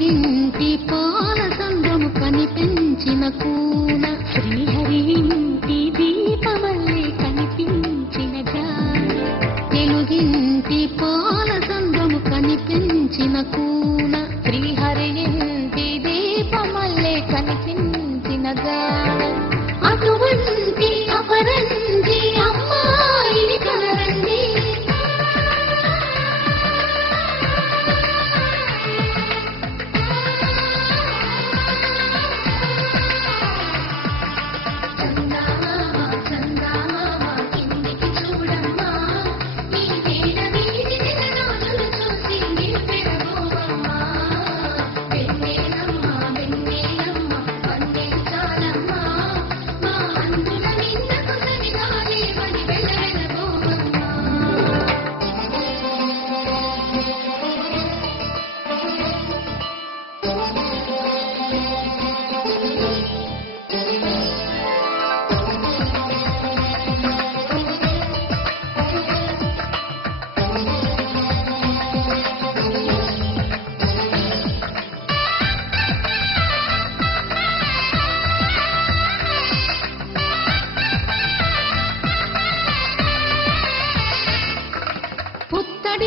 తెలుగింటి పాల సంద్రము కనిపించిన కూన శ్రీహరి ఇంటి దీపమల్లే కనిపించిన జాన తెలుగింటి పాల సంద్రము కనిపించిన కూన శ్రీహరి ఇంటి దీపమల్లే కనిపించిన జాన అటువంటి అపరంజి అమ్మాయిని కనరండి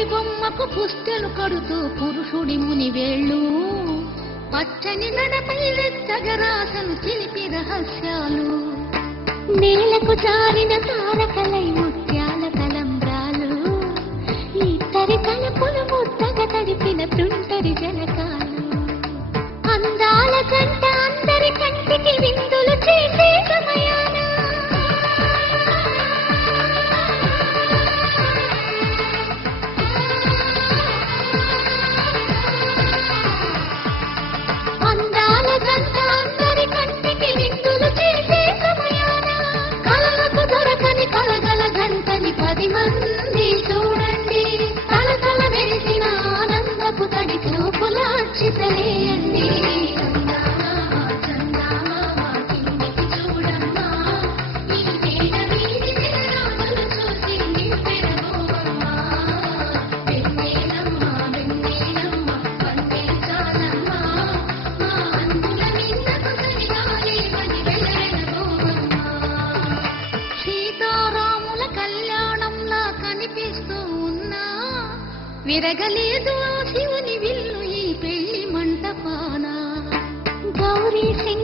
బొమ్మకు పుస్తెలు కడుతూ పురుషుడి ముని వేళ్ళు పచ్చని నడపై వెచ్చగరాసను చిలిపి రహస్యాలు నేలకు జారిన తారకలై ముత్యాల తలంబ్రాలు ఇద్దరి తలపులు ముద్దగా తడిపిన తుంటరి జలకాలు అందాల జంట అందరి కంటికి విందులు చేసే సమయాన మంది చూడండి తలతల వెలిసిన ఆనందపు తడి చూపులార్చితలేయండి విరగలేదు శివుని విల్లు ఈ పెళ్లి మంటపాన గౌరీ సింగ్